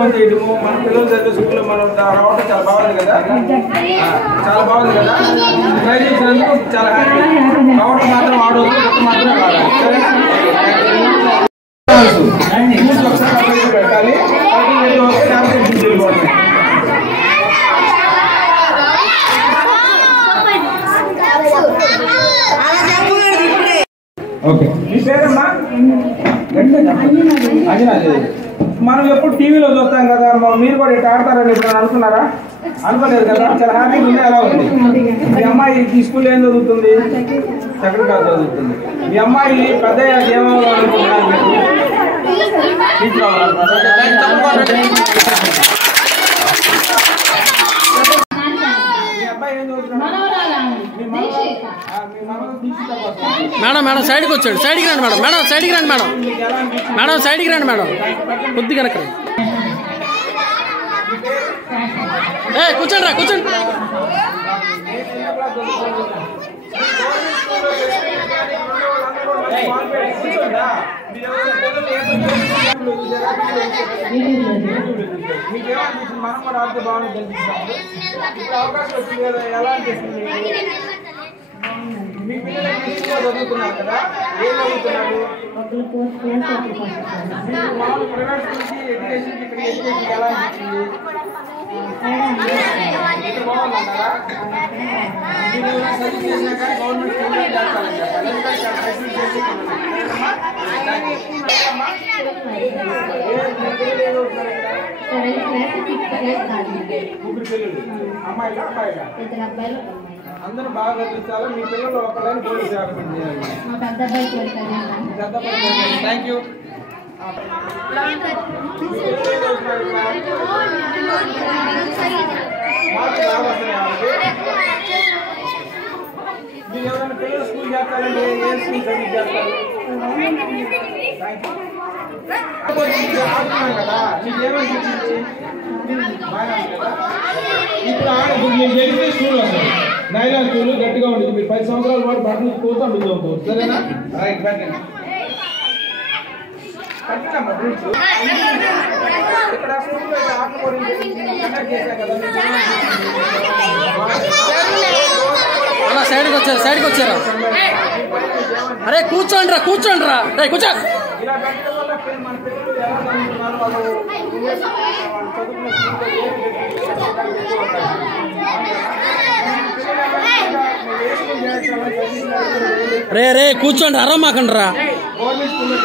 Phone చేయడము మన పిల్లలు చదివే స్కూల్లో మనం రావడం చాలా బాగుంది కదా, చాలా బాగుంది కదా. ట్రై చేసినందుకు చాలా హ్యాపీ. రావడం మాత్రం ఆడవద్దు, కొత్త మాత్రమే వాడాలి. పెట్టాలి. ఓకే, మీ పేరమ్మా? మనం ఎప్పుడు టీవీలో చూస్తాం కదా, మీరు కూడా ఇట్లా ఆడతారని ఇప్పుడు అనుకున్నారా? అనుకోలేదు కదా. చాలా హ్యాపీగా ఉంది. ఎలా ఉంది మీ అమ్మాయి? ఈ స్కూల్లో ఏం చదువుతుంది? సెకండ్ క్లాస్ చదువుతుంది. మీ అమ్మాయి పెద్ద ఏమవుతుందనుకుంటున్నారు? టీచర్ అవ్వాలనుకుంటున్నారు. మీ అబ్బాయి ఏం చదువుతున్నాడు? మేడం మేడం సైడ్కి వచ్చాడు. సైడ్కి రండి మేడం. మేడం సైడ్కి రండి మేడం. మేడం సైడ్కి రండి మేడం. కొద్దిగా వెనక్కి కూర్చోండి రా, కూర్చోండి. మీకేమనిపిస్తుంది? మనం కూడా ఆడితే బాగుంటుంది అనిపిస్తుంది. ఇప్పుడు అవకాశం వచ్చింది కదా, ఎలా అనిపిస్తుంది? మీ పిల్లలు చదువుతున్నారు కదా, ఏం చదువుతున్నారు? మామూలు ప్రైవేట్ స్కూల్కి ఎడ్యుకేషన్కి ఇక్కడ ఎడ్యుకేషన్ ఎలా అనిపించింది? ఇక్కడ బాగుందంటారా? మీరు సర్వీస్ చేసినా కానీ గవర్నమెంట్ స్కూల్లో చేస్తారని చెప్పాలి. ముగ్గురు పిల్లలు, అమ్మాయిలా అబ్బాయిలా? అందరూ బాగా చదివించాలి. మీ పిల్లలు ఒకళ్ళని పోలీసు ఆపరేట్ చేయాలి. Thank you. మీరు ఎవరైనా పిల్లలు స్కూల్ చేస్తారండి? ఏ స్కూల్ సర్వీస్ చేస్తారు? ఆడుతున్నాను కదా, మీకు ఏమనిపించింది? ఇప్పుడు మీరు గెలిస్తే స్కూల్ వస్తుంది, నైనా స్కూల్ గట్టిగా ఉంటుంది. మీరు 10 సంవత్సరాల పాటు బట్టలు పోతూ ఉంటుంది. సరేనా? రైట్, పెట్టండి. ఇక్కడ స్కూల్లో ఆటలు కండక్ట్ చేశారు కదా, అలా సైడ్కి వచ్చారా? సైడ్కి వచ్చారా? అరే కూర్చోండి రా, కూర్చోండి రా. కూర్చో. ఇలా పెట్టడం వల్ల మన పిల్లలు ఎలా చదువుతున్నారు, వాళ్ళు చదువుకున్న రే రే కూర్చోండి, అరమాకండి రా. గవర్నమెంట్ స్కూల్లో